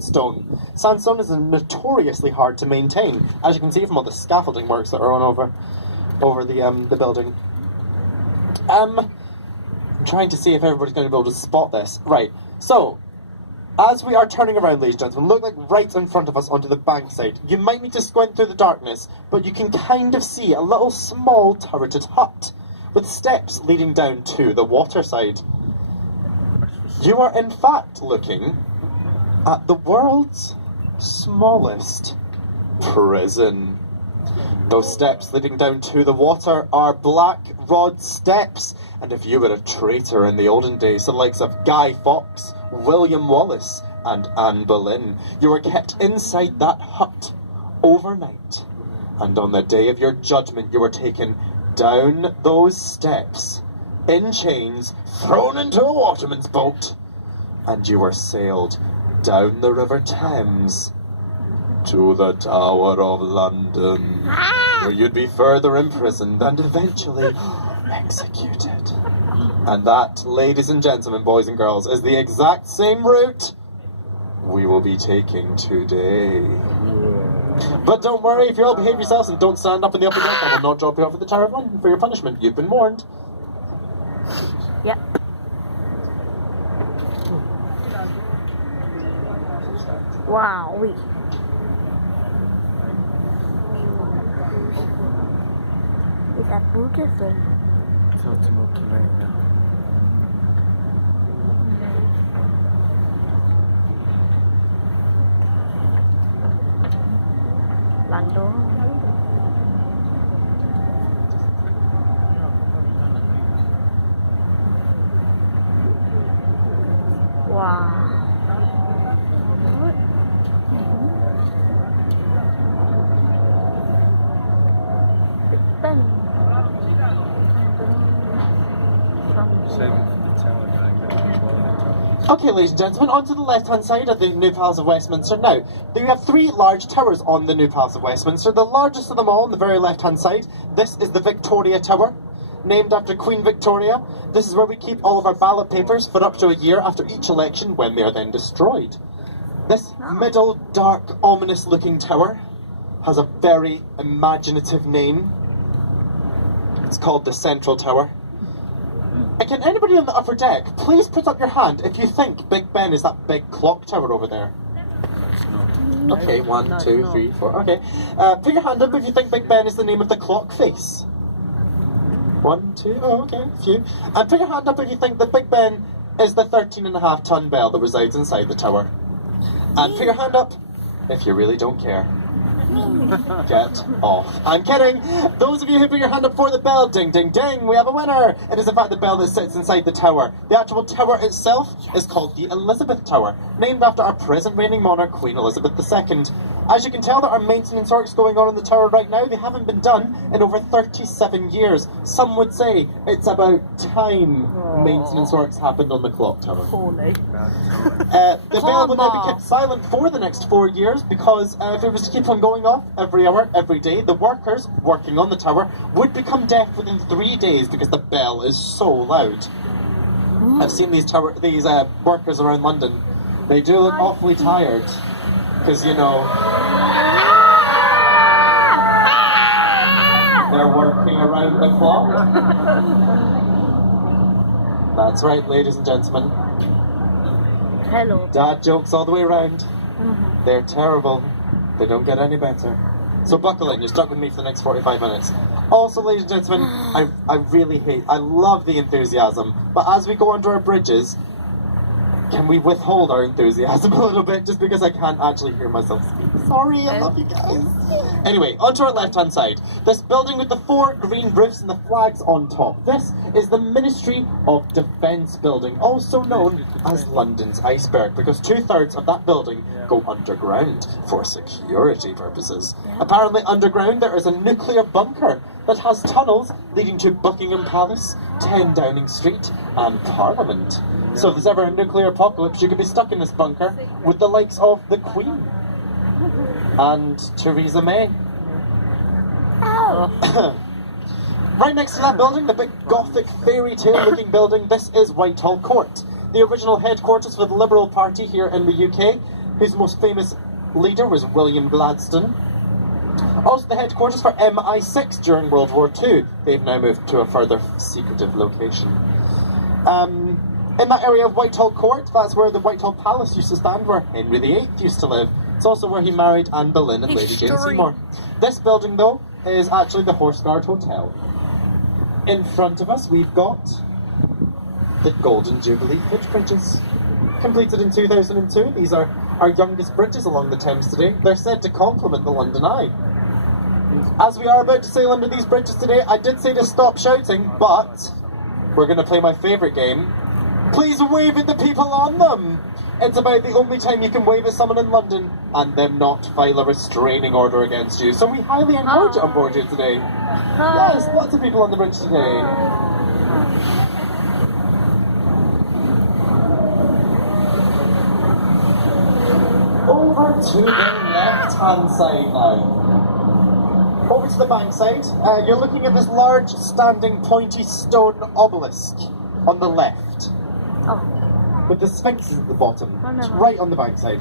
sandstone. Sandstone is notoriously hard to maintain, as you can see from all the scaffolding works that are on over the building. I'm trying to see if everybody's going to be able to spot this. Right, so, as we are turning around, ladies and gentlemen, look like right in front of us onto the bank side. You might need to squint through the darkness, but you can kind of see a little small turreted hut with steps leading down to the water side. You are in fact looking at the world's smallest prison. Those steps leading down to the water are Black Rod steps, and if you were a traitor in the olden days, the likes of Guy Fawkes, William Wallace, and Anne Boleyn, you were kept inside that hut overnight, and on the day of your judgment you were taken down those steps, in chains, thrown into a waterman's boat, and you were sailed down the River Thames to the Tower of London, where you'd be further imprisoned and eventually executed. And that, ladies and gentlemen, boys and girls, is the exact same route we will be taking today. But don't worry, if you all behave yourselves and don't stand up in the upper deck, I will not drop you off at the Tower of London for your punishment. You've been warned. Yep. Wow, is that beautiful? So it's smoky right now. London. Wow. Okay, ladies and gentlemen, on to the left-hand side of the New Palace of Westminster. Now, we have three large towers on the New Palace of Westminster. The largest of them all on the very left-hand side, this is the Victoria Tower, named after Queen Victoria. This is where we keep all of our ballot papers for up to a year after each election, when they are then destroyed. This middle, dark, ominous-looking tower has a very imaginative name. It's called the Central Tower. And can anybody on the upper deck please put up your hand if you think Big Ben is that big clock tower over there? Okay, 1, 2, 3, 4. Okay. Put your hand up if you think Big Ben is the name of the clock face. 1, 2, oh, okay, a few. And put your hand up if you think that Big Ben is the 13.5-ton bell that resides inside the tower. And put your hand up if you really don't care. Get off. I'm kidding. Those of you who put your hand up for the bell, ding, ding, ding, we have a winner. It is in fact the bell that sits inside the tower. The actual tower itself is called the Elizabeth Tower, named after our present reigning monarch, Queen Elizabeth II. As you can tell, there are maintenance works going on in the tower right now. They haven't been done in over 37 years. Some would say it's about time maintenance works happened on the clock tower. The bell will now be kept silent for the next 4 years because if it was to keep on going off every hour, every day, the workers working on the tower would become deaf within 3 days because the bell is so loud. I've seen these workers around London. They do look awfully tired because, you know, they're working around the clock. That's right, ladies and gentlemen. Hello. Dad jokes all the way around. They're terrible. They don't get any better. So buckle in, you're stuck with me for the next 45 minutes. Also, ladies and gentlemen, I love the enthusiasm, but as we go under our bridges, can we withhold our enthusiasm a little bit, just because I can't actually hear myself speak? Sorry, I love you guys. Anyway, onto our left-hand side. This building with the 4 green roofs and the flags on top. This is the Ministry of Defence building, also known as London's Iceberg, because 2/3 of that building go underground for security purposes. Apparently underground there is a nuclear bunker that has tunnels leading to Buckingham Palace, 10 Downing Street, and Parliament. So if there's ever a nuclear apocalypse, you could be stuck in this bunker with the likes of the Queen and Theresa May. Right next to that building, the big Gothic fairy tale looking building, this is Whitehall Court, the original headquarters for the Liberal Party here in the UK. whose most famous leader was William Gladstone. Also the headquarters for MI6 during World War II. They've now moved to a further secretive location. In that area of Whitehall Court, that's where the Whitehall Palace used to stand, where Henry VIII used to live. It's also where he married Anne Boleyn and Lady Jane Seymour. This building, though, is actually the Horse Guard Hotel. In front of us, we've got the Golden Jubilee footbridges. Completed in 2002, these are our youngest bridges along the Thames today. They're said to complement the London Eye. As we are about to sail under these bridges today, I did say to stop shouting, but we're going to play my favourite game. Please wave at the people on them! It's about the only time you can wave at someone in London and them not file a restraining order against you. So we highly encourage it on board here today. Yes, lots of people on the bridge today. Over to the left-hand side now. Over to the bank side, you're looking at this large standing pointy stone obelisk on the left. Oh. With the sphinxes at the bottom. Oh, no. It's right on the bank side.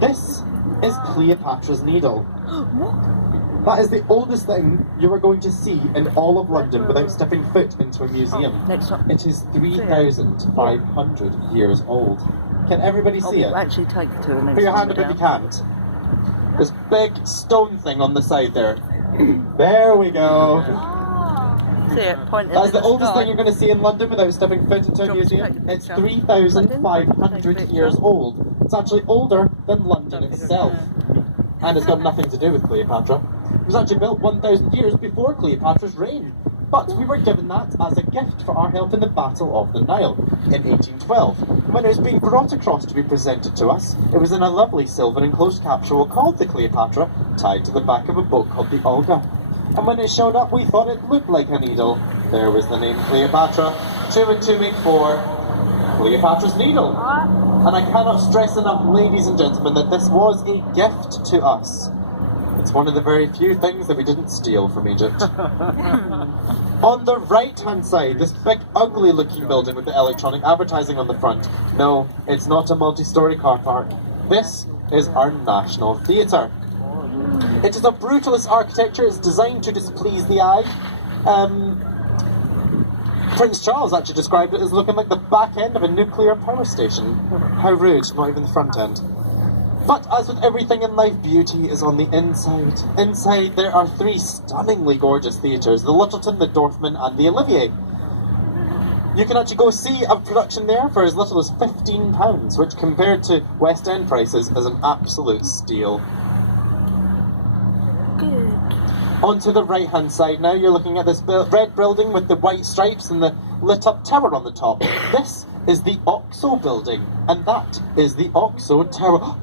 This is Cleopatra's Needle. What? That is the oldest thing you are going to see in all of London without stepping foot into a museum. Next up. It is 3,500 years old. Can everybody see it? I'll actually take it to him. Put your hand up if you can't. This big stone thing on the side there. There we go. See it, point That is into the oldest sky. thing you're going to see in London without stepping foot into a Do you want me to museum. take the It's picture? 3,500 years old. It's actually older than London itself. And it's got nothing to do with Cleopatra. It was actually built 1,000 years before Cleopatra's reign. But we were given that as a gift for our help in the Battle of the Nile in 1812. When it was being brought across to be presented to us, it was in a lovely silver enclosed capsule called the Cleopatra, tied to the back of a boat called the Olga. And when it showed up, we thought it looked like a needle. There was the name Cleopatra. 2 and 2 make 4. Cleopatra's Needle. And I cannot stress enough, ladies and gentlemen, that this was a gift to us. It's one of the very few things that we didn't steal from Egypt. On the right-hand side, this big, ugly-looking building with the electronic advertising on the front. No, it's not a multi-storey car park. This is our National Theatre. It is a brutalist architecture. It's designed to displease the eye. Prince Charles actually described it as looking like the back end of a nuclear power station. How rude, not even the front end. But as with everything in life, beauty is on the inside. Inside there are 3 stunningly gorgeous theatres, the Littleton, the Dorfman and the Olivier. You can actually go see a production there for as little as £15, which compared to West End prices is an absolute steal. Good. Onto the right hand side now, you're looking at this red building with the white stripes and the lit up tower on the top. This is the Oxo building, and that is the Oxo Tower.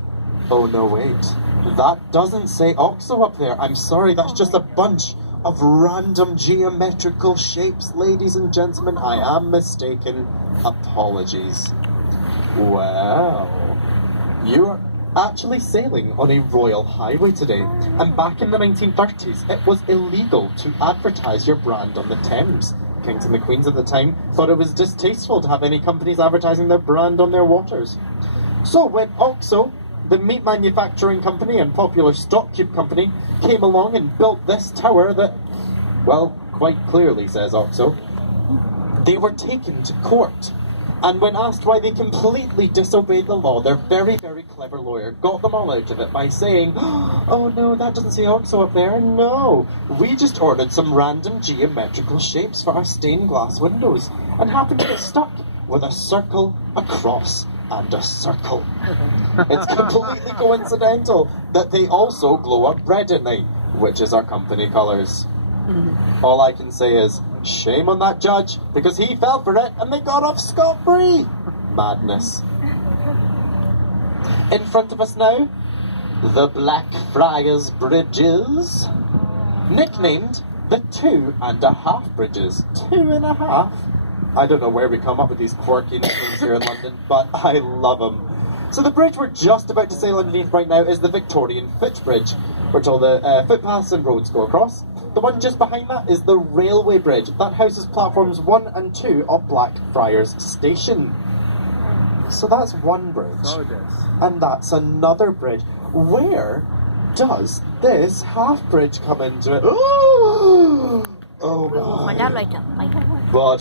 Oh no, wait. That doesn't say Oxo up there. I'm sorry, that's just a bunch of random geometrical shapes, ladies and gentlemen. I am mistaken. Apologies. Well, you're actually sailing on a royal highway today. And back in the 1930s, it was illegal to advertise your brand on the Thames. Kings and the Queens at the time thought it was distasteful to have any companies advertising their brand on their waters. So when Oxo, the meat manufacturing company and popular stock cube company, came along and built this tower that, well, quite clearly says Oxo, they were taken to court. And when asked why they completely disobeyed the law, their very, very clever lawyer got them all out of it by saying, oh no, that doesn't say Oxo up there. No, we just ordered some random geometrical shapes for our stained glass windows and happened to get stuck with a circle, a cross, and a circle. It's completely coincidental that they also glow up red at night, which is our company colours. All I can say is, shame on that judge, because he fell for it and they got off scot-free. Madness. In front of us now, the Blackfriars Bridges, nicknamed the 2.5 Bridges. 2.5? I don't know where we come up with these quirky nicknames here in London, but I love them. So the bridge we're just about to sail underneath right now is the Victorian Footbridge, which all the footpaths and roads go across. The one just behind that is the railway bridge. That houses platforms 1 and 2 of Blackfriars Station. So that's one bridge. Gorgeous. And that's another bridge. Where does this half bridge come into it? Oh, Ui, mà my đáp lại chậm, mày không ơi. God.